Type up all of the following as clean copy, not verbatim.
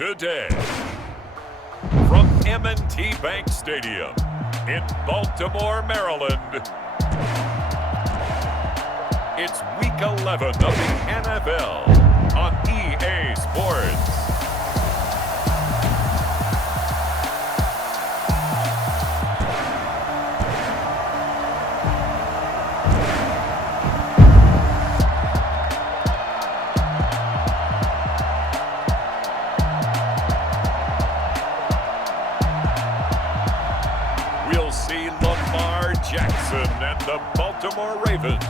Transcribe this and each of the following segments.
today. From M&T Bank Stadium in Baltimore, Maryland, it's Week 11 of the NFL on EA Sports. We'll see Lamar Jackson and the Baltimore Ravens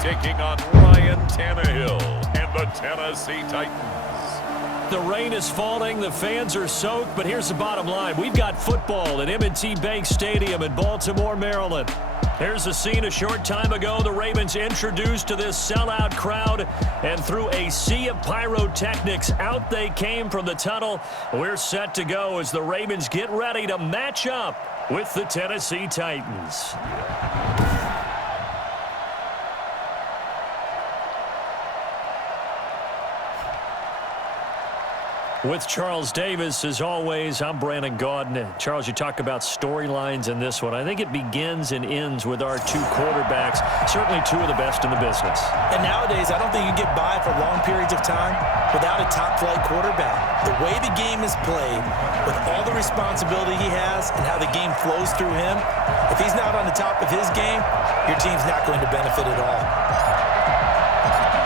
taking on Ryan Tannehill and the Tennessee Titans. The rain is falling, the fans are soaked, but here's the bottom line. We've got football at M&T Bank Stadium in Baltimore, Maryland. Here's a scene a short time ago. The Ravens introduced to this sellout crowd, and through a sea of pyrotechnics, out they came from the tunnel. We're set to go as the Ravens get ready to match up with the Tennessee Titans. With Charles Davis, as always, I'm Brandon Gaudin. Charles, you talk about storylines in this one. I think it begins and ends with our two quarterbacks, certainly two of the best in the business. And nowadays, I don't think you can get by for long periods of time without a top-flight quarterback. The way the game is played, with all the responsibility he has and how the game flows through him, if he's not on the top of his game, your team's not going to benefit at all.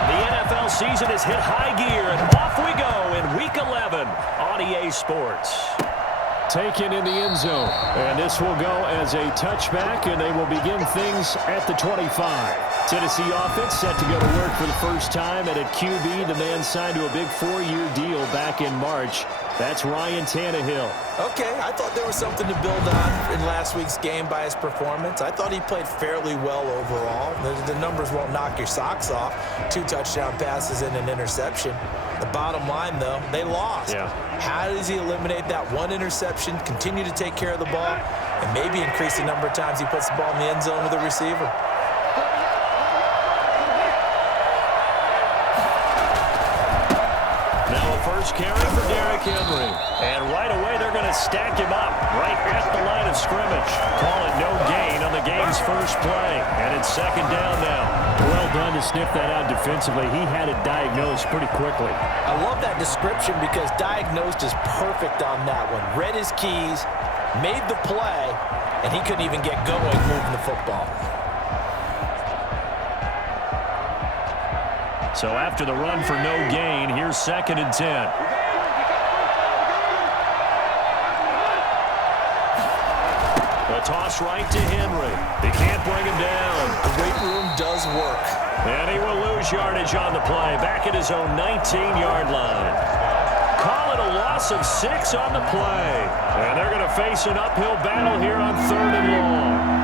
The NFL season has hit high gear, and off we go in Week 11 on EA Sports. Taken in the end zone, and this will go as a touchback, and they will begin things at the 25. Tennessee offense set to go to work for the first time, and at QB, the man signed to a big 4-year deal back in March. That's Ryan Tannehill. Okay, I thought there was something to build on in last week's game by his performance. I thought he played fairly well overall. The numbers won't knock your socks off. 2 touchdown passes and an interception. The bottom line, though, they lost. Yeah. How does he eliminate that one interception, continue to take care of the ball, and maybe increase the number of times he puts the ball in the end zone with a receiver? First carry for Derrick Henry. And right away, they're going to stack him up right at the line of scrimmage. Call it no gain on the game's first play. And it's second down now. Well done to sniff that out defensively. He had it diagnosed pretty quickly. I love that description because diagnosed is perfect on that one. Read his keys, made the play, and he couldn't even get going moving the football. So after the run for no gain, here's 2nd and 10. The toss right to Henry. He can't bring him down. The weight room does work. And he will lose yardage on the play, back at his own 19-yard line. Call it a loss of 6 on the play. And they're going to face an uphill battle here on 3rd and long.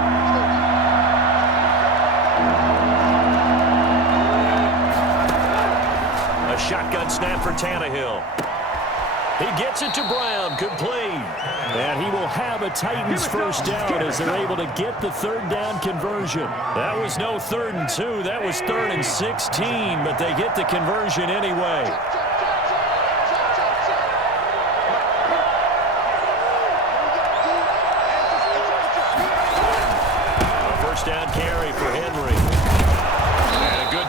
Shotgun snap for Tannehill. He gets it to Brown, complete. And he will have a Titans first down as they're able to get the 3rd down conversion. That was no 3rd and 2, that was 3rd and 16, but they get the conversion anyway. A first down carry for Henry.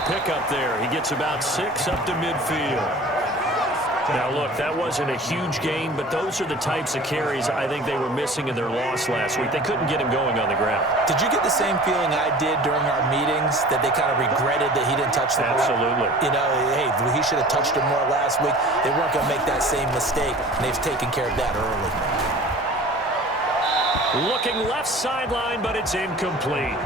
Pick up there. He gets about 6 up to midfield. Now, look, that wasn't a huge gain, but those are the types of carries I think they were missing in their loss last week. They couldn't get him going on the ground. Did you get the same feeling I did during our meetings, that they kind of regretted that he didn't touch the ball? Absolutely. You know, hey, he should have touched him more last week. They weren't going to make that same mistake, and they've taken care of that early. Looking left sideline, but it's incomplete.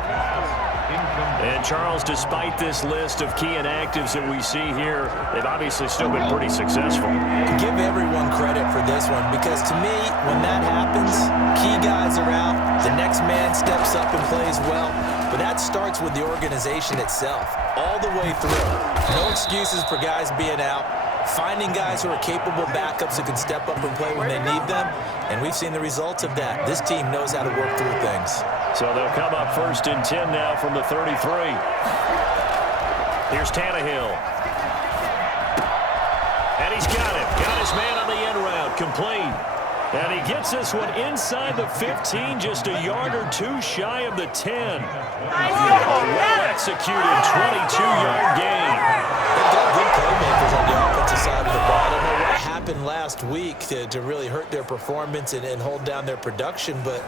And Charles, despite this list of key inactives that we see here, they've obviously still been pretty successful. Give everyone credit for this one, because to me, when that happens, key guys are out, the next man steps up and plays well, but that starts with the organization itself, all the way through. No excuses for guys being out. Finding guys who are capable backups who can step up and play when they need them, and we've seen the results of that. This team knows how to work through things. So they'll come up 1st and 10 now from the 33. Here's Tannehill. And he's got it. Got his man on the end out complete. And he gets this one inside the 15, just a yard or two shy of the 10. Well-executed 22-yard gain. They've got good playmakers on the offensive side of the ball. I don't know what happened last week to really hurt their performance and hold down their production, but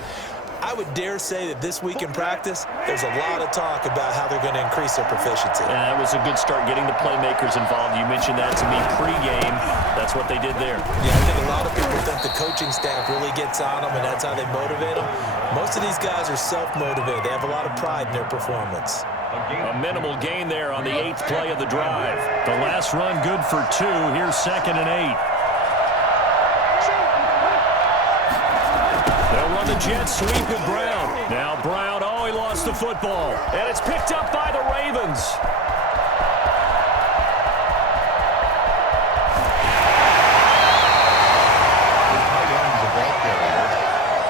I would dare say that this week in practice, there's a lot of talk about how they're going to increase their proficiency. That was a good start getting the playmakers involved. You mentioned that to me pregame. That's what they did there. Yeah, I think a lot of people think the coaching staff really gets on them, and that's how they motivate them. Most of these guys are self-motivated. They have a lot of pride in their performance. A minimal gain there on the 8th play of the drive. The last run good for 2. Here's 2nd and 8. They'll run the jet sweep with Brown. Now Brown, he lost the football. And it's picked up by the Ravens.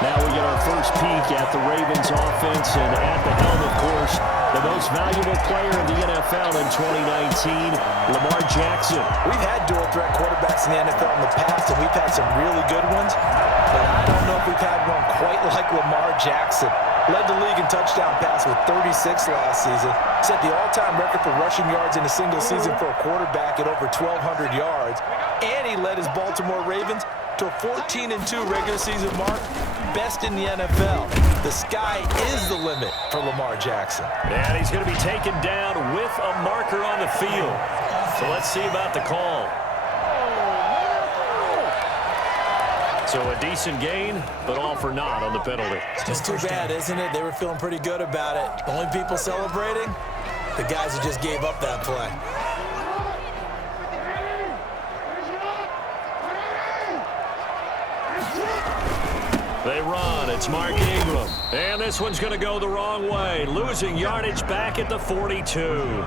Now we get our first peek at the Ravens offense, and at the helm, of course, the most valuable player in the NFL in 2019, Lamar Jackson. We've had dual-threat quarterbacks in the NFL in the past, and we've had some really good ones, but I don't know if we've had one quite like Lamar Jackson. Led the league in touchdown pass with 36 last season. Set the all-time record for rushing yards in a single season for a quarterback at over 1,200 yards. And he led his Baltimore Ravens to a 14-2 regular season mark, best in the NFL. The sky is the limit for Lamar Jackson. And he's going to be taken down with a marker on the field. So let's see about the call. So a decent gain, but all for naught on the penalty. Just too bad, isn't it? They were feeling pretty good about it. The only people celebrating, the guys who just gave up that play. They run. It's Mark Ingram. And this one's going to go the wrong way. Losing yardage back at the 42.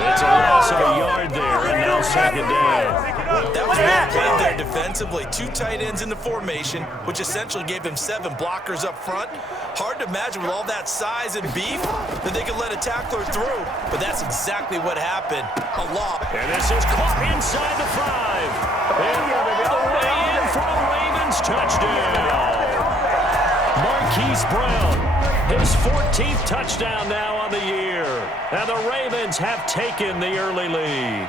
It's a loss of a yard there, and now 2nd down. That was well played there defensively. 2 tight ends in the formation, which essentially gave him 7 blockers up front. Hard to imagine with all that size and beef that they could let a tackler through, but that's exactly what happened. A lot. And this is caught inside the 5. And all the way in for a Ravens touchdown. Marquise Brown, his 14th touchdown now on the year. And the Ravens have taken the early lead.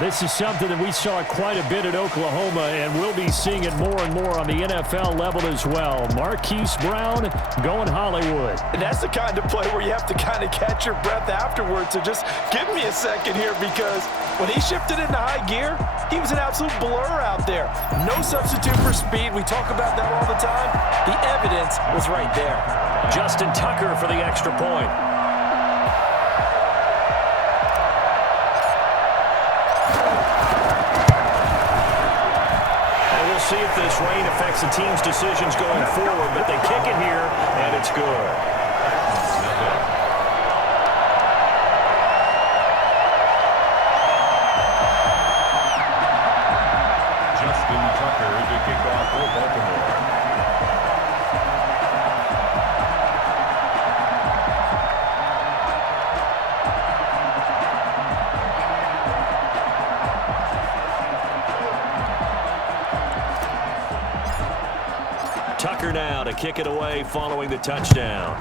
This is something that we saw quite a bit at Oklahoma, and we'll be seeing it more and more on the NFL level as well. Marquise Brown going Hollywood. And that's the kind of play where you have to kind of catch your breath afterwards. So just give me a second here, because when he shifted into high gear, he was an absolute blur out there. No substitute for speed. We talk about that all the time. The evidence was right there. Justin Tucker for the extra point. See if this rain affects the team's decisions going forward, but they kick it here, and it's good. Justin Tucker to kick off for Baltimore. Tucker now to kick it away following the touchdown.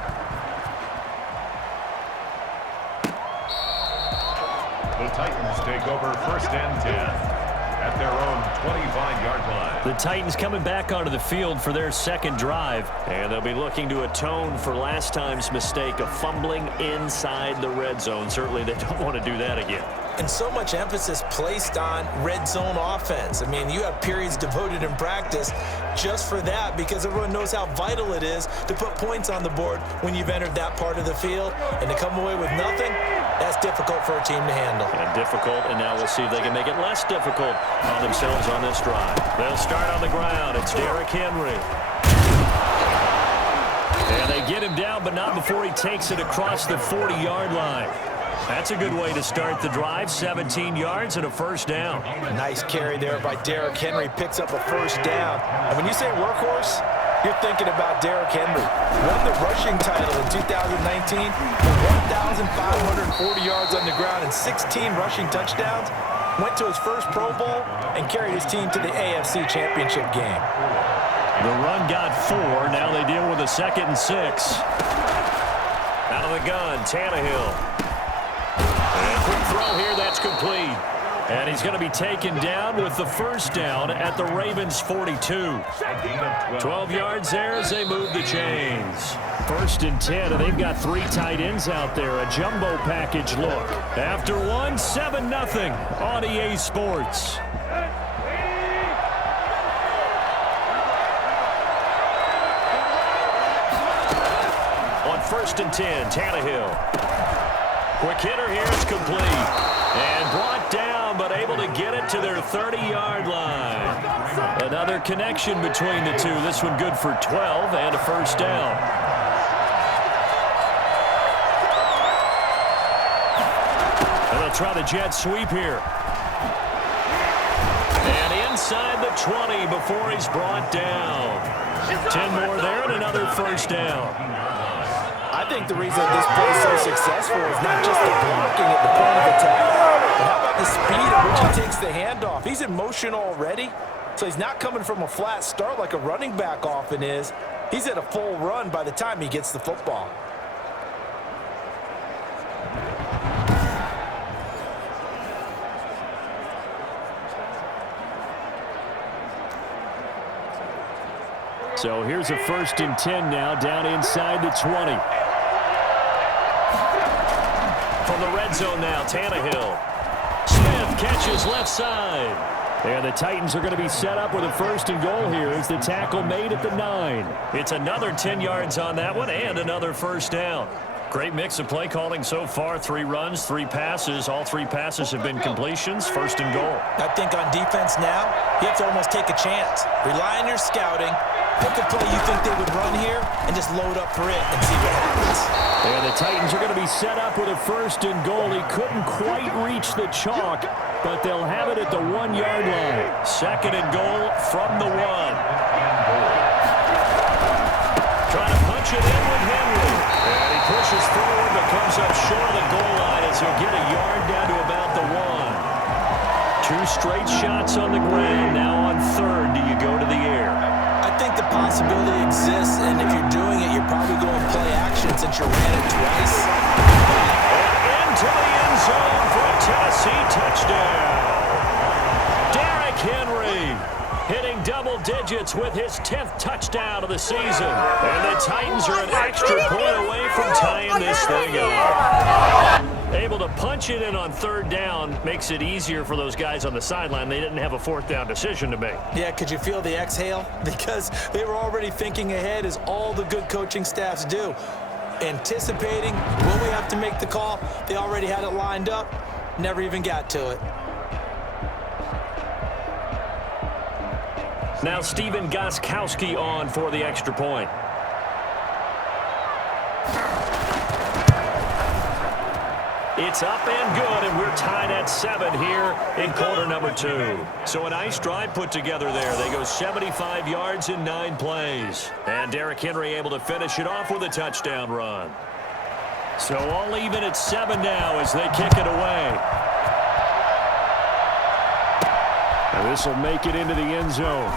The Titans take over 1st and 10 at their own 25-yard line. The Titans coming back onto the field for their 2nd drive, and they'll be looking to atone for last time's mistake of fumbling inside the red zone. Certainly they don't want to do that again. And so much emphasis placed on red zone offense. I mean, you have periods devoted in practice just for that, because everyone knows how vital it is to put points on the board when you've entered that part of the field. And to come away with nothing, that's difficult for a team to handle. And difficult, and now we'll see if they can make it less difficult on themselves on this drive. They'll start on the ground. It's Derrick Henry. And they get him down, but not before he takes it across the 40-yard line. That's a good way to start the drive. 17 yards and a 1st down. Nice carry there by Derrick Henry. Picks up a 1st down. And when you say workhorse, you're thinking about Derrick Henry. Won the rushing title in 2019 with 1,540 yards on the ground and 16 rushing touchdowns. went to his first Pro Bowl, and carried his team to the AFC Championship game. The run got 4. Now they deal with a 2nd and 6. Out of the gun, Tannehill. And quick throw here, that's complete. And he's going to be taken down with the first down at the Ravens' 42. 12 yards there as they move the chains. 1st and 10, and they've got 3 tight ends out there. A jumbo package look. After one, 7-0 on EA Sports. On 1st and 10, Tannehill. Quick hitter here, it's complete. And brought down, but able to get it to their 30-yard line. Another connection between the two. This one good for 12 and a first down. And they'll try the jet sweep here. And inside the 20 before he's brought down. 10 more there and another first down. I think the reason this play is so successful is not just the blocking at the point of attack, but how about the speed at which he takes the handoff. He's in motion already, so he's not coming from a flat start like a running back often is. He's at a full run by the time he gets the football. So here's a 1st and 10 now, down inside the 20. From the red zone now, Tannehill. Smith catches left side. And the Titans are going to be set up with a 1st and goal here as the tackle made at the 9. It's another 10 yards on that one and another first down. Great mix of play calling so far. 3 runs, 3 passes. All 3 passes have been completions. 1st and goal. I think on defense now, you have to almost take a chance. Rely on your scouting. Pick a play you think they would run here and just load up for it and see what happens. And the Titans are going to be set up with a 1st and goal. He couldn't quite reach the chalk, but they'll have it at the 1-yard line. 2nd and goal from the 1. Trying to punch it in with Henry. And he pushes forward but comes up short of the goal line as he'll get a yard down to about the 1. 2 straight shots on the ground. Now on 3rd, do you go to the air? I think the possibility exists, and if you're doing it, you're probably going play action since you ran it twice. And into the end zone for a Tennessee touchdown. Derrick Henry hitting double digits with his 10th touchdown of the season. And the Titans are an extra point away from tying this thing up. Able to punch it in on 3rd down makes it easier for those guys on the sideline. They didn't have a 4th down decision to make. Yeah, could you feel the exhale? Because they were already thinking ahead, as all the good coaching staffs do. Anticipating, will we have to make the call? They already had it lined up, never even got to it. Now Stephen Gostkowski on for the extra point. It's up and good, and we're tied at 7 here in quarter number 2. So a nice drive put together there. They go 75 yards in 9 plays. And Derrick Henry able to finish it off with a touchdown run. So all even at 7 now as they kick it away. And this will make it into the end zone.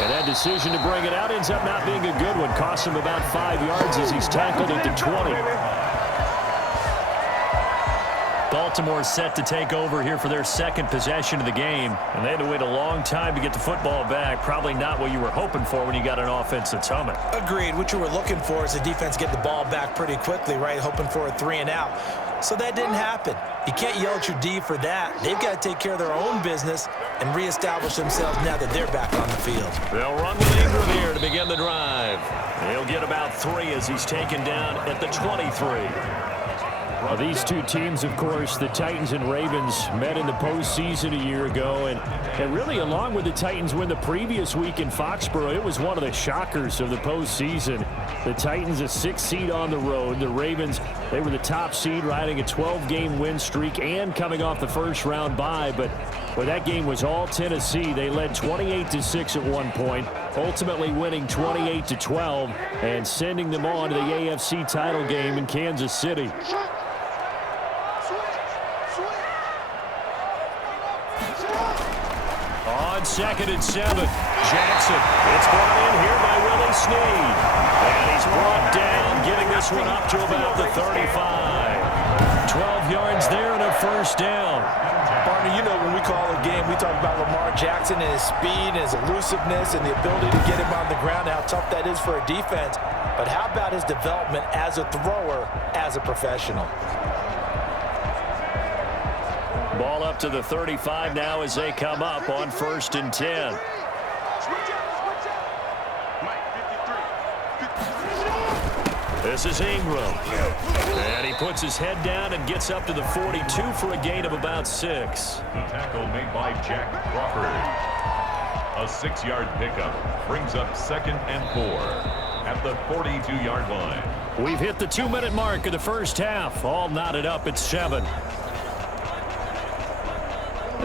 And that decision to bring it out ends up not being a good one. Costs him about 5 yards as he's tackled at the 20. Baltimore set to take over here for their 2nd possession of the game. And they had to wait a long time to get the football back. Probably not what you were hoping for when you got an offense that's humming. Agreed. What you were looking for is the defense get the ball back pretty quickly, right? Hoping for a 3 and out. So that didn't happen. You can't yell at your D for that. They've got to take care of their own business and reestablish themselves now that they're back on the field. They'll run with Ingram here to begin the drive. He'll get about 3 as he's taken down at the 23. Well, these two teams, of course, the Titans and Ravens, met in the postseason a year ago. And really, along with the Titans win the previous week in Foxborough, it was one of the shockers of the postseason. The Titans, a 6th seed on the road. The Ravens, they were the top seed, riding a 12-game win streak and coming off the first-round bye. But well, that game was all Tennessee. They led 28-6 at one point, ultimately winning 28-12 and sending them on to the AFC title game in Kansas City. on 2nd and 7. Jackson, it's brought in here by Willie Snead. And he's brought down, getting this one up to about the 35. 12 yards there and a first down. Partner, you know when we call a game, we talk about Lamar Jackson and his speed and his elusiveness and the ability to get him on the ground, how tough that is for a defense. But how about his development as a thrower, as a professional? Ball up to the 35 now as they come up on 1st and 10. This is Ingram. And he puts his head down and gets up to the 42 for a gain of about 6. The tackle made by Jack Crawford. A 6-yard pickup brings up 2nd and 4 at the 42-yard line. We've hit the 2-minute mark of the first half. All knotted up at 7.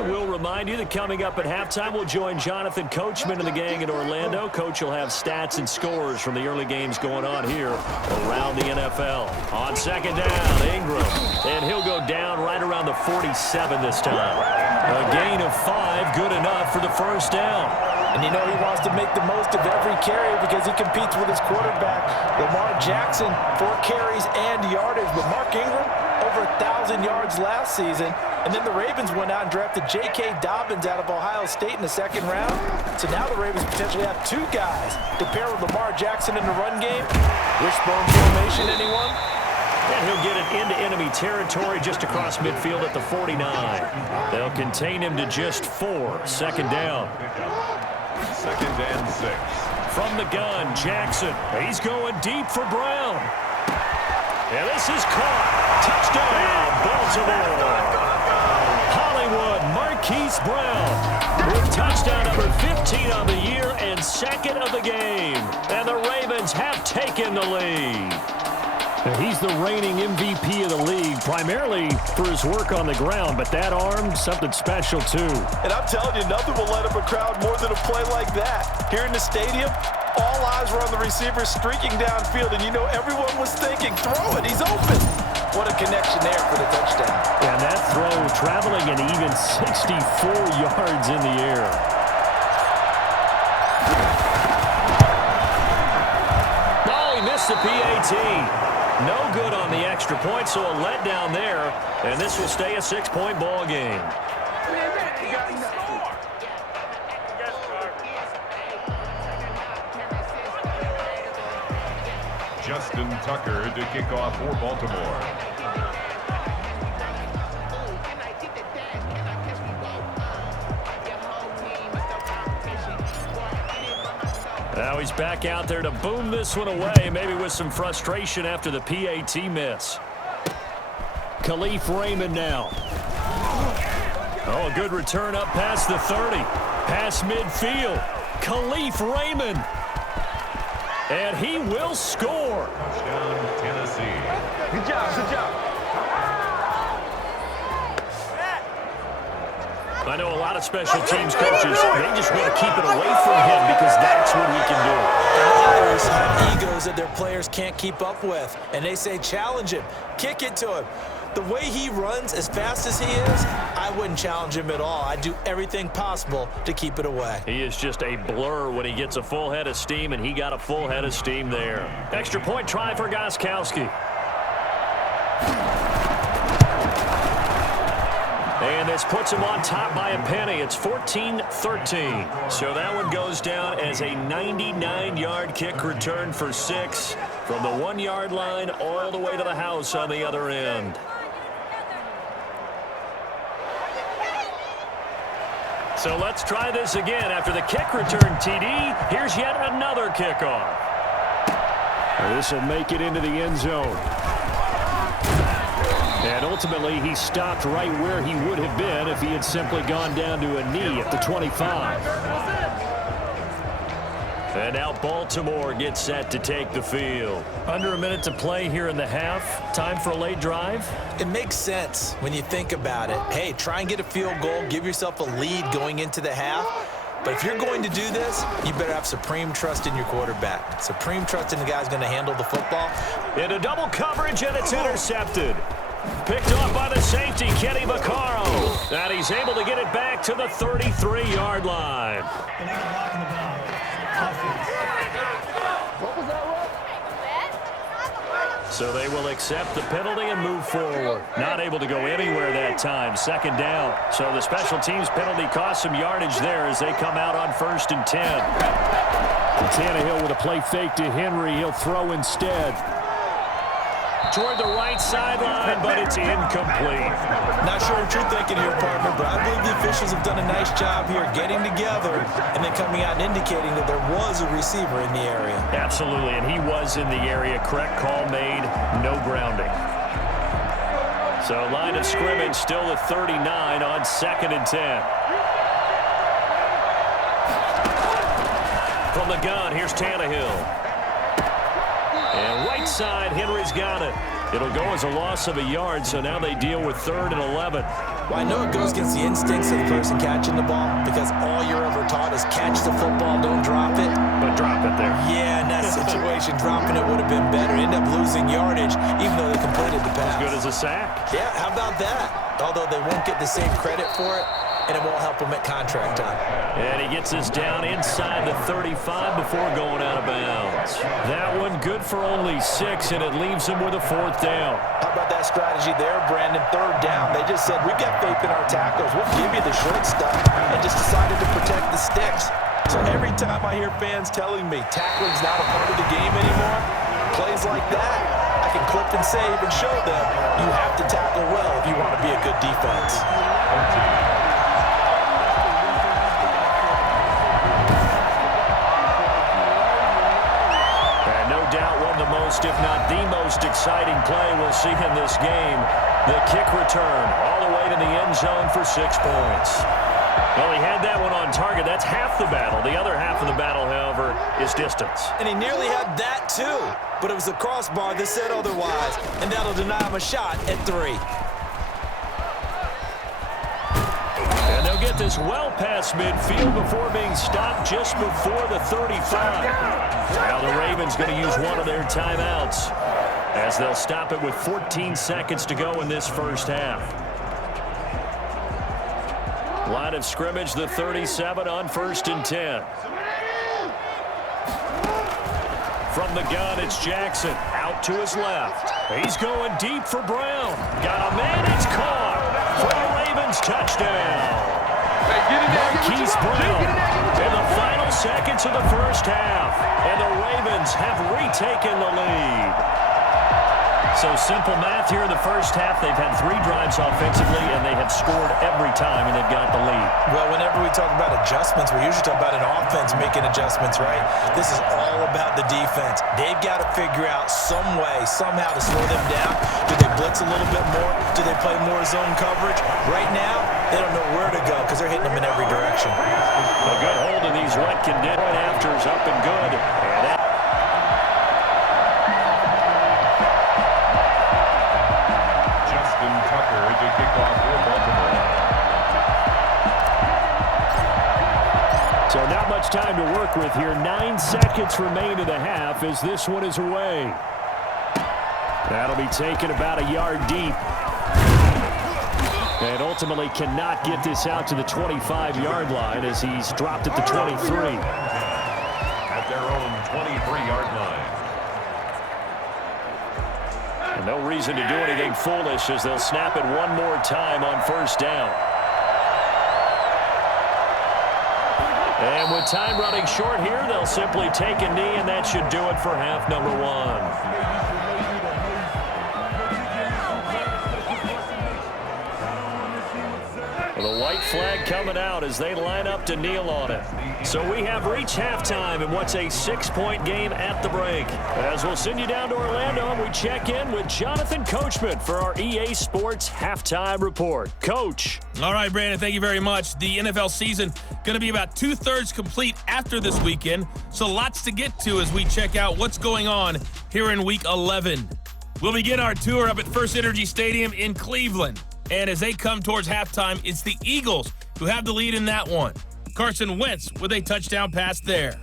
We'll remind you that coming up at halftime, we'll join Jonathan Coachman and the gang in Orlando. Coach will have stats and scores from the early games going on here around the NFL. On 2nd down, Ingram. And he'll go down right around the 47 this time. A gain of 5, good enough for the first down. And you know he wants to make the most of every carry because he competes with his quarterback, Lamar Jackson, 4 carries and yardage. But Mark Ingram, over 1,000 yards last season. And then the Ravens went out and drafted J.K. Dobbins out of Ohio State in the 2nd round. So now the Ravens potentially have 2 guys to pair with Lamar Jackson in the run game. Wishbone formation, anyone? And he'll get it into enemy territory just across midfield at the 49. They'll contain him to just 4. 2nd down. 2nd and 6. From the gun, Jackson. He's going deep for Brown. And this is caught. Touchdown, Baltimore. Hollywood, Marquise Brown with touchdown number 15 on the year and 2nd of the game. And the Ravens have taken the lead. And he's the reigning MVP of the league, primarily for his work on the ground, but that arm, something special too. And I'm telling you, nothing will let up a crowd more than a play like that. Here in the stadium, all eyes were on the receiver streaking downfield, and you know everyone was thinking, throw it, he's open. What a connection there for the touchdown. And that throw traveling an even 64 yards in the air. Oh, he missed the PAT. No good on the extra point, so a letdown there, and this will stay a 6-point ball game. Justin Tucker to kick off for Baltimore. Now he's back out there to boom this one away, maybe with some frustration after the PAT miss. Khalif Raymond now. Oh, a good return up past the 30. Past midfield. Khalif Raymond. And he will score. Touchdown, Tennessee. Good job, good job. I know a lot of special teams coaches, they just want to keep it away from him because that's what he can do. Others have egos that their players can't keep up with, and they say challenge him, kick it to him. The way he runs as fast as he is, I wouldn't challenge him at all. I'd do everything possible to keep it away. He is just a blur when he gets a full head of steam, and he got a full head of steam there. Extra point try for Gostkowski. And this puts him on top by a penny. It's 14-13. So that one goes down as a 99-yard kick return for 6 from the 1-yard line all the way to the house on the other end. So let's try this again. After the kick return, TD, here's yet another kickoff. This will make it into the end zone. And ultimately, he stopped right where he would have been if he had simply gone down to a knee at the 25. And now Baltimore gets set to take the field. Under a minute to play here in the half. Time for a late drive. It makes sense when you think about it. Hey, try and get a field goal. Give yourself a lead going into the half. But if you're going to do this, you better have supreme trust in your quarterback. Supreme trust in the guy who's going to handle the football. Into double coverage, and it's intercepted. Picked off by the safety, Kenny Vaccaro. And he's able to get it back to the 33-yard line. So they will accept the penalty and move forward. Not able to go anywhere that time. Second down. So the special teams penalty cost some yardage there as they come out on 1st and 10. Tannehill with a play fake to Henry. He'll throw instead. Toward the right sideline, but it's incomplete. Not sure what you're thinking here, partner, but I believe the officials have done a nice job here getting together and then coming out and indicating that there was a receiver in the area. Absolutely, and he was in the area. Correct call made, no grounding. So line of scrimmage still at 39 on 2nd and 10. From the gun, here's Tannehill. And right side, Henry's got it. It'll go as a loss of a yard, so now they deal with 3rd and 11. Well, I know it goes against the instincts of the person catching the ball because all you're ever taught is catch the football, don't drop it. But drop it there. Yeah, in that situation, dropping it would have been better. End up losing yardage, even though they completed the pass. As good as a sack. Yeah, how about that? Although they won't get the same credit for it, and it won't help them at contract time. And he gets us down inside the 35 before going out of bounds. That one good for only 6, and it leaves him with a 4th down. How about that strategy there, Brandon? 3rd down. They just said, we've got faith in our tackles. We'll give you the short stuff, and just decided to protect the sticks. So every time I hear fans telling me tackling's not a part of the game anymore, plays like that, I can clip and save and show them you have to tackle well if you want to be a good defense. If not the most exciting play we'll see in this game. The kick return all the way to the end zone for 6 points. Well, he had that one on target. That's half the battle. The other half of the battle, however, is distance. And he nearly had that too, but it was the crossbar that said otherwise, and that'll deny him a shot at 3. And they'll get this well past midfield before being stopped just before the 35. Now the Ravens going to use one of their timeouts as they'll stop it with 14 seconds to go in this first half. Line of scrimmage, the 37 on 1st and 10. From the gun, it's Jackson. Out to his left. He's going deep for Brown. Got a man, it's caught. For the Ravens, touchdown. Marquise Brown in the final seconds of the first half. And the Ravens have retaken the lead. So simple math here in the first half. They've had 3 drives offensively, and they have scored every time, and they've got the lead. Well, whenever we talk about adjustments, we usually talk about an offense making adjustments, right? This is all about the defense. They've got to figure out some way, somehow to slow them down. Do they blitz a little bit more? Do they play more zone coverage? Right now, they don't know where to go because they're hitting them in every direction. A good hold of these wet conditions. Point after is up and good. And that To kick off for Baltimore. So not much time to work with here. 9 seconds remain in the half as this one is away. That'll be taken about a yard deep. And ultimately cannot get this out to the 25-yard line as he's dropped at the 23. At their own 23-yard line. And no reason to do anything foolish as they'll snap it one more time on 1st down. And with time running short here, they'll simply take a knee, and that should do it for half number 1. The white flag coming out as they line up to kneel on it. So we have reached halftime in what's a 6-point game at the break. As we'll send you down to Orlando, and we check in with Jonathan Coachman for our EA Sports Halftime Report. Coach. All right, Brandon, thank you very much. The NFL season going to be about 2/3 complete after this weekend, so lots to get to as we check out what's going on here in Week 11. We'll begin our tour up at First Energy Stadium in Cleveland. And as they come towards halftime, it's the Eagles who have the lead in that one. Carson Wentz with a touchdown pass there.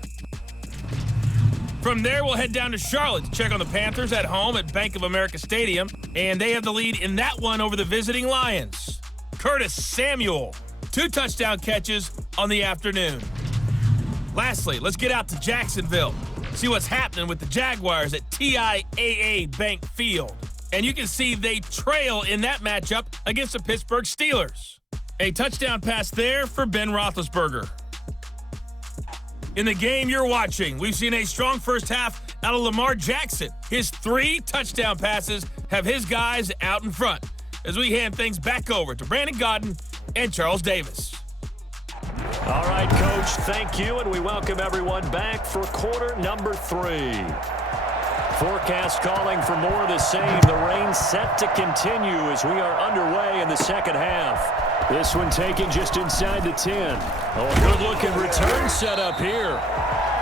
From there, we'll head down to Charlotte to check on the Panthers at home at Bank of America Stadium. And they have the lead in that one over the visiting Lions. Curtis Samuel. 2 touchdown catches on the afternoon. Lastly, let's get out to Jacksonville. See what's happening with the Jaguars at TIAA Bank Field. And you can see they trail in that matchup against the Pittsburgh Steelers. A touchdown pass there for Ben Roethlisberger. In the game you're watching, we've seen a strong first half out of Lamar Jackson. His 3 touchdown passes have his guys out in front as we hand things back over to Brandon Godden and Charles Davis. All right, Coach, thank you, and we welcome everyone back for quarter number 3. Forecast calling for more of the same. The rain set to continue as we are underway in the second half. This one taken just inside the 10. Oh, good-looking return set up here.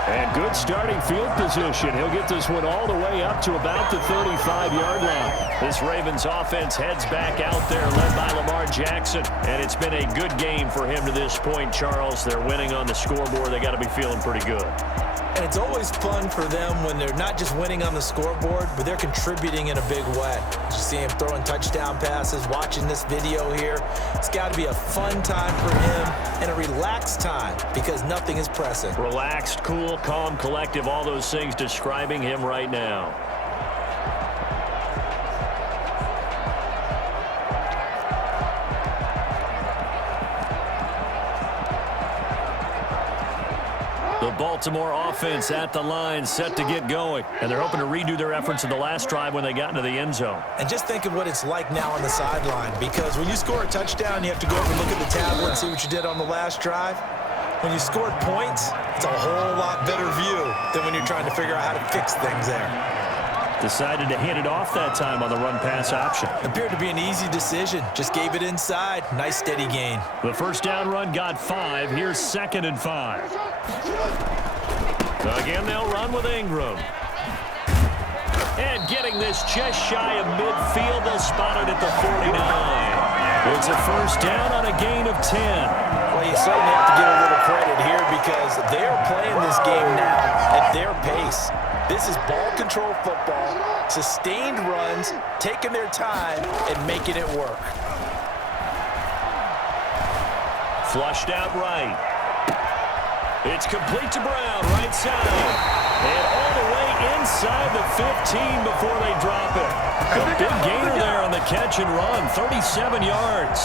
And good starting field position. He'll get this one all the way up to about the 35-yard line. This Ravens offense heads back out there, led by Lamar Jackson. And it's been a good game for him to this point, Charles. They're winning on the scoreboard. They got to be feeling pretty good. And it's always fun for them when they're not just winning on the scoreboard, but they're contributing in a big way. You see him throwing touchdown passes, watching this video here. It's got to be a fun time for him and a relaxed time because nothing is pressing. Relaxed, cool, calm, collective, all those things describing him right now. The Baltimore offense at the line, set to get going. And they're hoping to redo their efforts in the last drive when they got into the end zone. And just think of what it's like now on the sideline, because when you score a touchdown, you have to go over and look at the tablet and see what you did on the last drive. When you scored points, it's a whole lot better view than when you're trying to figure out how to fix things there. Decided to hand it off that time on the run-pass option. Appeared to be an easy decision. Just gave it inside. Nice steady gain. The first down run got 5. Here's 2nd and 5. Again, they'll run with Ingram. And getting this just shy of midfield, they'll spot it at the 49. It's a first down on a gain of 10. Well, you certainly have to give a little credit here because they're playing this game now at their pace. This is ball control football, sustained runs, taking their time, and making it work. Flushed out right. It's complete to Brown, right side. And all the way inside the 15 before they drop it. A big gainer there on the catch and run, 37 yards.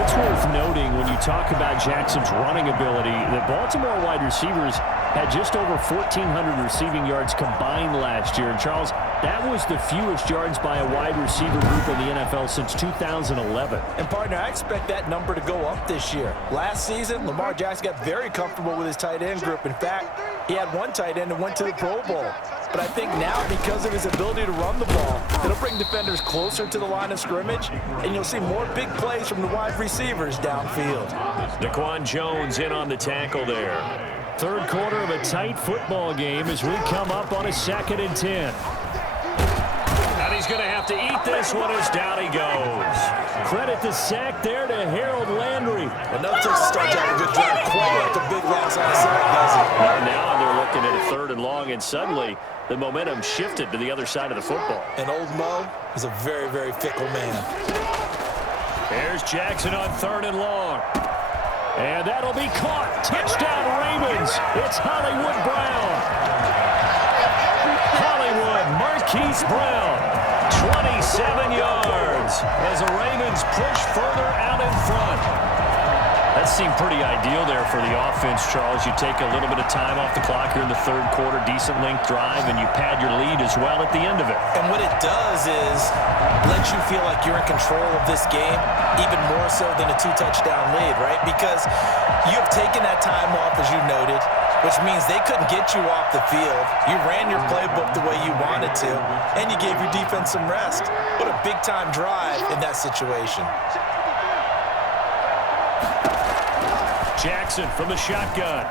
It's worth noting when you talk about Jackson's running ability, the Baltimore wide receivers had just over 1,400 receiving yards combined last year. And Charles, that was the fewest yards by a wide receiver group in the NFL since 2011. And partner, I expect that number to go up this year. Last season, Lamar Jackson got very comfortable with his tight end group. In fact, he had one tight end and went to the Pro Bowl. But I think now, because of his ability to run the ball, it'll bring defenders closer to the line of scrimmage, and you'll see more big plays from the wide receivers downfield. Daquan Jones in on the tackle there. Third quarter of a tight football game as we come up on a 2nd and 10. And he's going to have to eat this one as down he goes. Credit the sack there to Harold Landry. Well, no Texas starts out a good drive quite like a big loss on the side, does it? Well, now they're looking at a 3rd and long, and suddenly the momentum shifted to the other side of the football. And old Mo is a very, very fickle man. There's Jackson on 3rd and long. And that'll be caught. Touchdown, Ravens. It's Hollywood Brown. Hollywood, Marquise Brown, 27 yards as the Ravens push further out in front. That seemed pretty ideal there for the offense, Charles. You take a little bit of time off the clock here in the 3rd quarter, decent length drive, and you pad your lead as well at the end of it. And what it does is let you feel like you're in control of this game, even more so than a 2-touchdown lead, right? Because you have taken that time off, as you noted, which means they couldn't get you off the field. You ran your playbook the way you wanted to, and you gave your defense some rest. What a big-time drive in that situation. Jackson from the shotgun.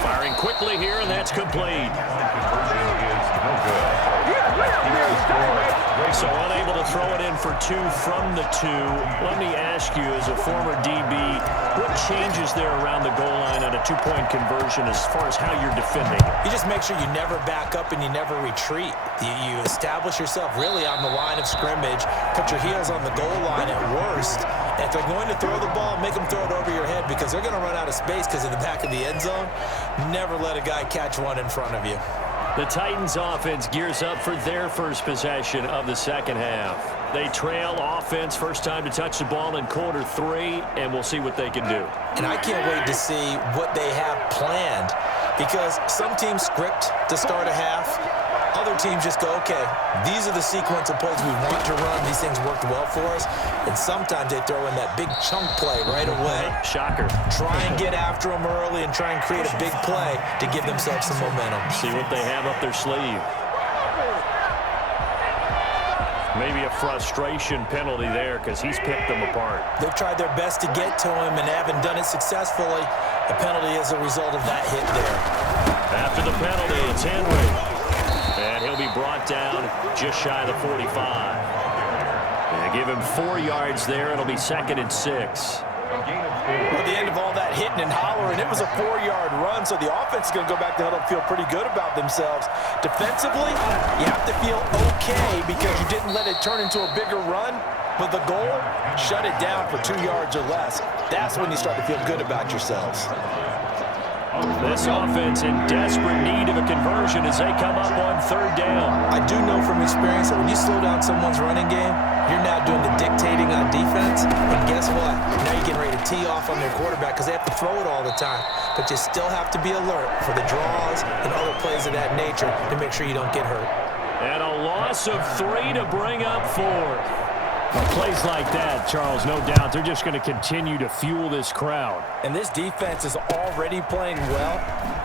Firing quickly here, and that's complete. So unable to throw it in for 2 from the 2. Let me ask you, as a former DB, what changes there around the goal line on a 2-point conversion as far as how you're defending? You just make sure you never back up and you never retreat. You establish yourself really on the line of scrimmage, put your heels on the goal line at worst. And if they're going to throw the ball, make them throw it over your head because they're going to run out of space because of the back of the end zone. Never let a guy catch one in front of you. The Titans offense gears up for their first possession of the second half. They trail offense, first time to touch the ball in quarter 3, and we'll see what they can do. And I can't wait to see what they have planned because some teams script to start a half. Other teams just go, okay, these are the sequence of plays we want to run. These things worked well for us. And sometimes they throw in that big chunk play right away. Shocker. Try and get after them early and try and create a big play to give themselves some momentum. See what they have up their sleeve. Maybe a frustration penalty there because he's picked them apart. They've tried their best to get to him and haven't done it successfully. A penalty is a result of that hit there. After the penalty, it's Henry. And he'll be brought down just shy of the 45. They give him 4 yards there. It'll be 2nd and 6. Well, at the end of all that hitting and hollering, it was a 4-yard run, so the offense is going to go back to huddle and feel pretty good about themselves. Defensively, you have to feel okay because you didn't let it turn into a bigger run. But the goal, shut it down for 2 yards or less. That's when you start to feel good about yourselves. This offense in desperate need of a conversion as they come up on 3rd down. I do know from experience that when you slow down someone's running game, you're now doing the dictating on defense. And guess what? Now you're getting ready to tee off on their quarterback because they have to throw it all the time. But you still have to be alert for the draws and other plays of that nature to make sure you don't get hurt. And a loss of 3 to bring up 4. Plays like that, Charles, no doubt, they're just going to continue to fuel this crowd. And this defense is already playing well,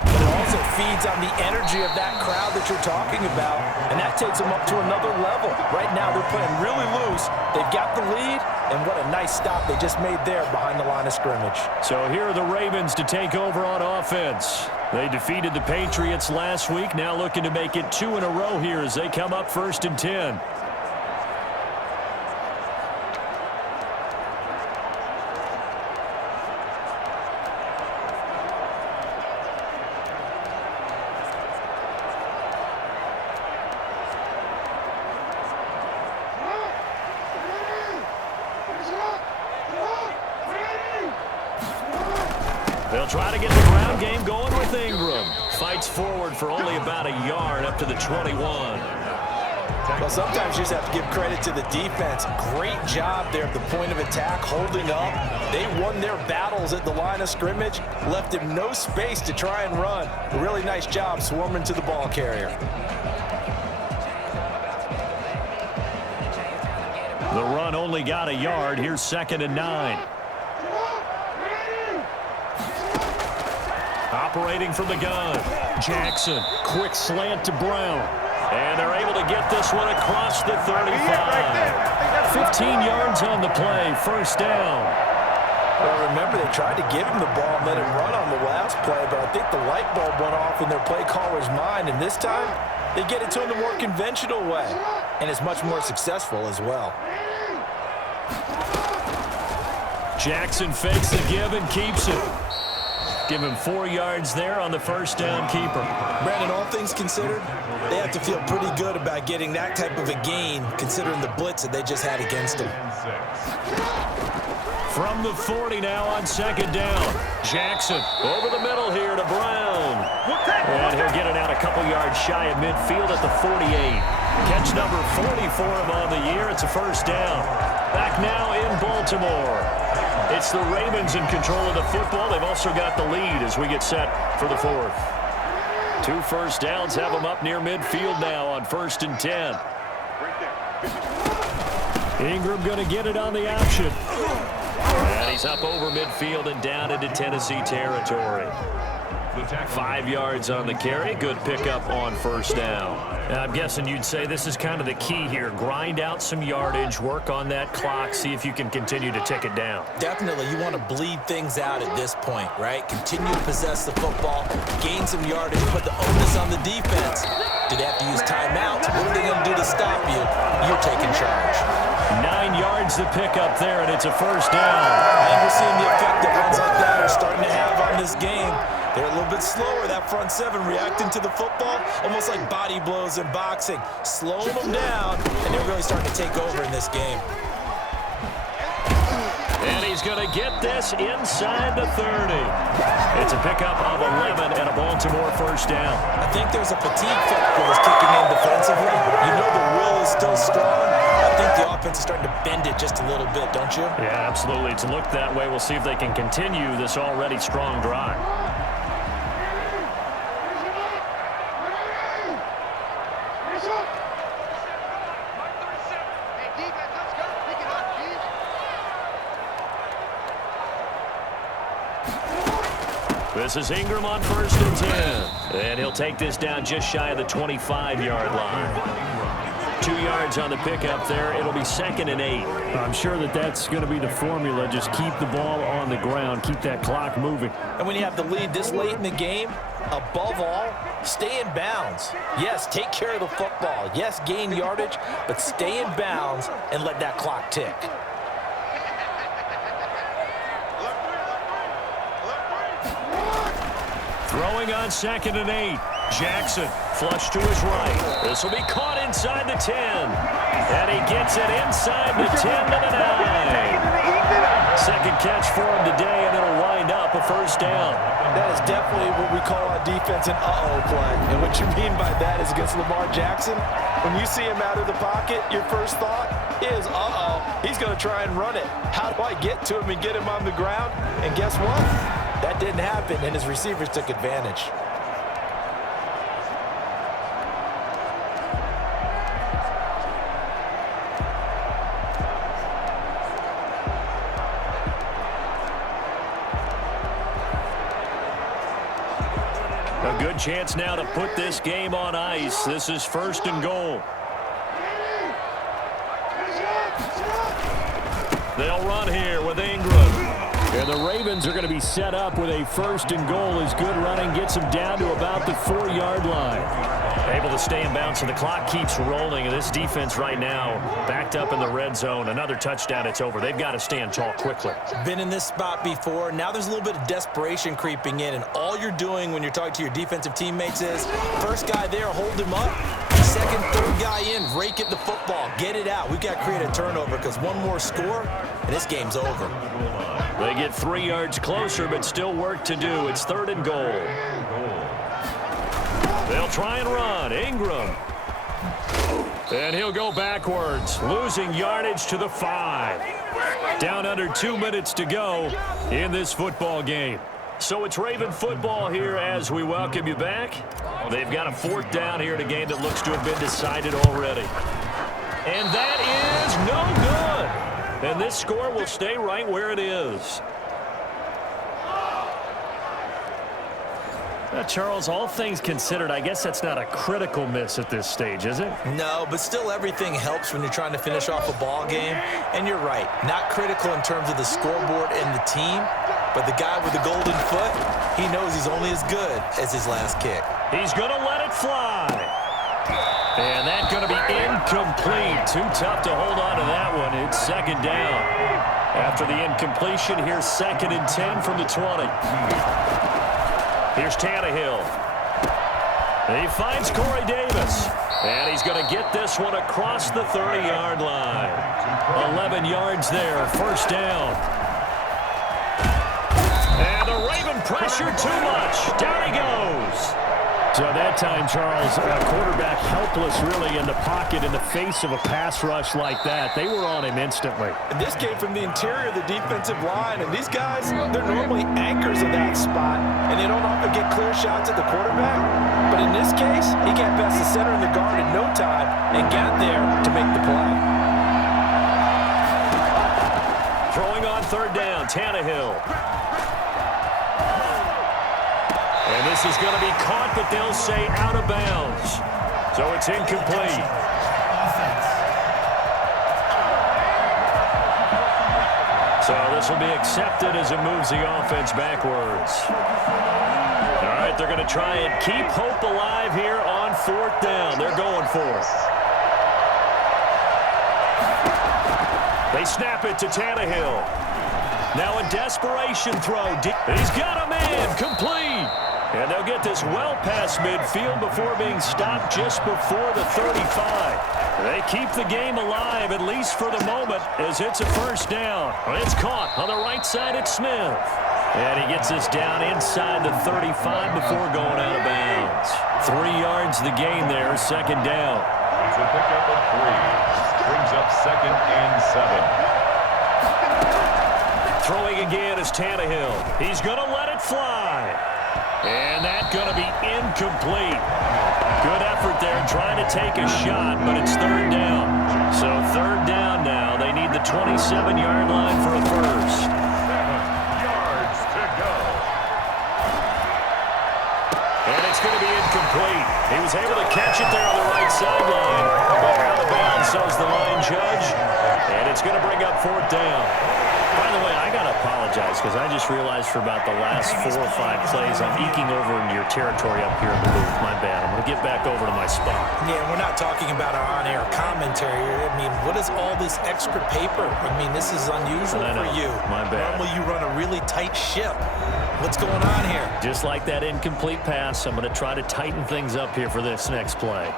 but it also feeds on the energy of that crowd that you're talking about, and that takes them up to another level. Right now, they're playing really loose. They've got the lead, and what a nice stop they just made there behind the line of scrimmage. So here are the Ravens to take over on offense. They defeated the Patriots last week, now looking to make it 2 in a row here as they come up 1st and 10. They'll try to get the ground game going with Ingram. Fights forward for only about a yard up to the 21. Well, sometimes you just have to give credit to the defense. Great job there at the point of attack, holding up. They won their battles at the line of scrimmage, left him no space to try and run. A really nice job swarming to the ball carrier. The run only got a yard. Here's 2nd and 9. Operating from the gun. Jackson, quick slant to Brown. And they're able to get this one across the 35. 15 yards on the play, 1st down. Well, remember, they tried to give him the ball and let him run on the last play, but I think the light bulb went off in their play caller's mind, and this time they get it to him the more conventional way, and it's much more successful as well. Jackson fakes the give and keeps it. Give him 4 yards there on the 1st down keeper. Brandon, all things considered, they have to feel pretty good about getting that type of a gain considering the blitz that they just had against them. From the 40 now on 2nd down. Jackson over the middle here to Brown. And he'll get it out a couple yards shy of midfield at the 48. Catch number 40 for him on the year. It's a 1st down. Back now in Baltimore. It's the Ravens in control of the football. They've also got the lead as we get set for the 4th. 2 1st downs have them up near midfield now on 1st and 10. Ingram going to get it on the option. And he's up over midfield and down into Tennessee territory. 5 yards on the carry. Good pickup on 1st down. Now, I'm guessing you'd say this is kind of the key here. Grind out some yardage, work on that clock, see if you can continue to tick it down. Definitely, you want to bleed things out at this point, right? Continue to possess the football, gain some yardage, put the onus on the defense. Do they have to use timeouts? What are they going to do to stop you? You're taking charge. 9 yards to pick up there, and it's a first down. I think we're seeing the effect that runs like that are starting to have on this game. They're a little bit slower, that front seven, reacting to the football, almost like body blows in boxing, slowing them down, and they're really starting to take over in this game. And he's going to get this inside the 30. It's a pickup of 11 and a Baltimore first down. I think there's a fatigue factor that's kicking in defensively. You know the will is still strong. I think the offense is starting to bend it just a little bit, don't you? Yeah, absolutely. It's looked that way. We'll see if they can continue this already strong drive. This is Ingram on 1st and 10. And he'll take this down just shy of the 25-yard line. 2 yards on the pickup there. It'll be 2nd and 8. I'm sure that that's going to be the formula. Just keep the ball on the ground. Keep that clock moving. And when you have the lead this late in the game, above all, stay in bounds. Yes, take care of the football. Yes, gain yardage, but stay in bounds and let that clock tick. Throwing on 2nd and 8. Jackson flush to his right. This will be caught inside the 10. And he gets it inside the 10 to the 9. Second catch for him today, and it'll wind up a first down. That is definitely what we call on defense an uh-oh play. And what you mean by that is against Lamar Jackson, when you see him out of the pocket, your first thought is, uh-oh, he's going to try and run it. How do I get to him and get him on the ground? And guess what? That didn't happen, and his receivers took advantage. A good chance now to put this game on ice. This is 1st and goal. They'll run here with Ingram. And the Ravens are going to be set up with a 1st and goal as good running gets them down to about the 4-yard line. Able to stay in bounds, so the clock keeps rolling. And this defense right now backed up in the red zone. Another touchdown, it's over. They've got to stand tall quickly. Been in this spot before. Now there's a little bit of desperation creeping in, and all you're doing when you're talking to your defensive teammates is, first guy there, hold him up. Second, third guy in, rake it the football. Get it out. We've got to create a turnover because one more score, and this game's over. They get 3 yards closer, but still work to do. It's 3rd and goal. They'll try and run. Ingram. And he'll go backwards, losing yardage to the 5. Down under 2 minutes to go in this football game. So it's Raven football here as we welcome you back. They've got a 4th down here in a game that looks to have been decided already. And that is no good. And this score will stay right where it is. Charles, all things considered, I guess that's not a critical miss at this stage, is it? No, but still everything helps when you're trying to finish off a ball game. And you're right, not critical in terms of the scoreboard and the team, but the guy with the golden foot, he knows he's only as good as his last kick. He's going to let it fly. And that's going to be incomplete. Too tough to hold on to that one. It's 2nd down. After the incompletion, here's 2nd and 10 from the 20. Here's Tannehill. He finds Corey Davis. And he's going to get this one across the 30-yard line. 11 yards there, first down. And the Raven pressure too much. Down he goes. So that time, Charles, quarterback helpless really in the pocket in the face of a pass rush like that. They were on him instantly. And this came from the interior of the defensive line. And these guys, they're normally anchors of that spot. And they don't often get clear shots at the quarterback. But in this case, he got past the center and the guard in no time and got there to make the play. Throwing on 3rd down, Tannehill. And this is going to be caught, but they'll say out of bounds. So it's incomplete. So this will be accepted as it moves the offense backwards. All right, right, they're going to try and keep hope alive here on 4th down. They're going for it. They snap it to Tannehill. Now a desperation throw. He's got a man. Complete. And they'll get this well past midfield before being stopped just before the 35. They keep the game alive, at least for the moment, as it's a 1st down. It's caught on the right side at Smith. And he gets this down inside the 35 before going out of bounds. 3 yards the gain there, 2nd down. It's a pickup of 3. Brings up 2nd and 7. Throwing again is Tannehill. He's going to let it fly. And that's going to be incomplete. Good effort there trying to take a shot, but it's 3rd down. So 3rd down now. They need the 27-yard line for a first. 7 yards to go. And it's going to be incomplete. He was able to catch it there on the right sideline, but out of bounds, so's the line judge. And it's going to bring up 4th down. By the way, I got to apologize because I just realized for about the last 4 or 5 plays, I'm eking over into your territory up here in the booth. My bad. I'm going to get back over to my spot. Yeah, we're not talking about our on-air commentary. I mean, what is all this extra paper? I mean, this is unusual for you. My bad. Normally you run a really tight ship. What's going on here? Just like that incomplete pass, I'm going to try to tighten things up here for this next play.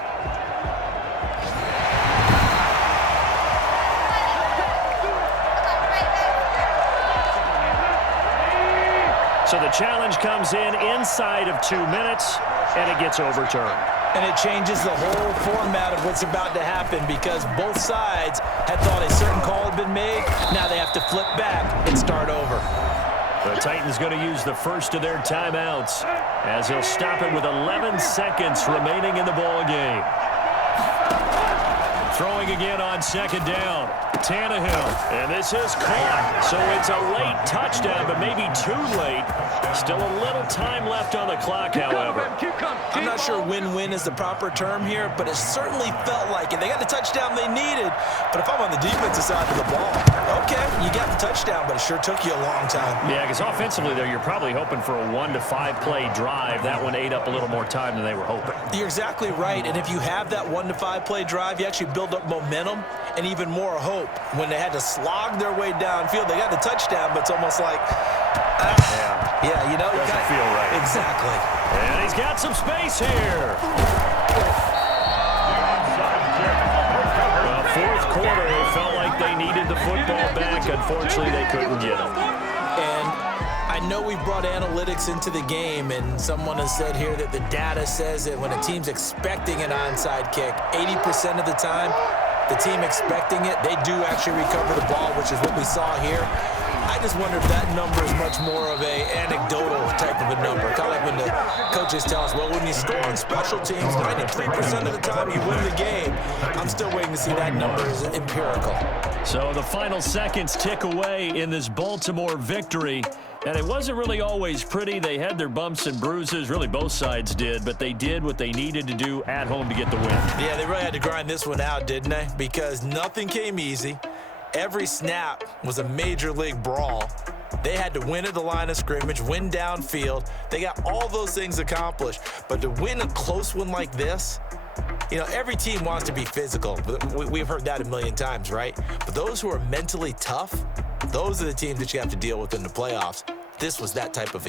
So the challenge comes in inside of 2 minutes, and it gets overturned. And it changes the whole format of what's about to happen because both sides had thought a certain call had been made. Now they have to flip back and start over. The Titans going to use the first of their timeouts as he'll stop it with 11 seconds remaining in the ball game. Throwing again on 2nd down. Tannehill, and this is caught. So it's a late touchdown, but maybe too late. Still a little time left on the clock, however. I'm not sure win-win is the proper term here, but it certainly felt like it. They got the touchdown they needed, but if I'm on the defensive side of the ball, okay, you got the touchdown, but it sure took you a long time. Yeah, because offensively there, you're probably hoping for a 1 to 5 play drive. That one ate up a little more time than they were hoping. You're exactly right, and if you have that 1 to 5 play drive, you actually build up momentum and even more hope. When they had to slog their way downfield, they got the touchdown, but it's almost like, yeah, you know, doesn't feel right. Exactly. And he's got some space here. 4th quarter, they felt like they needed the football back. Unfortunately, they couldn't get it. And I know we brought analytics into the game, and someone has said here that the data says that when a team's expecting an onside kick, 80% of the time, the team expecting it, they do actually recover the ball, which is what we saw here. I just wonder if that number is much more of a anecdotal type of a number. Kind of like when the coaches tell us, well, when you score on special teams, 93% of the time you win the game. I'm still waiting to see that number as empirical. So the final seconds tick away in this Baltimore victory. And it wasn't really always pretty. They had their bumps and bruises. Really, both sides did. But they did what they needed to do at home to get the win. Yeah, they really had to grind this one out, didn't they? Because nothing came easy. Every snap was a major league brawl. They had to win at the line of scrimmage, win downfield. They got all those things accomplished. But to win a close one like this, you know, every team wants to be physical. We've heard that a million times, right? But those who are mentally tough, those are the teams that you have to deal with in the playoffs. This was that type of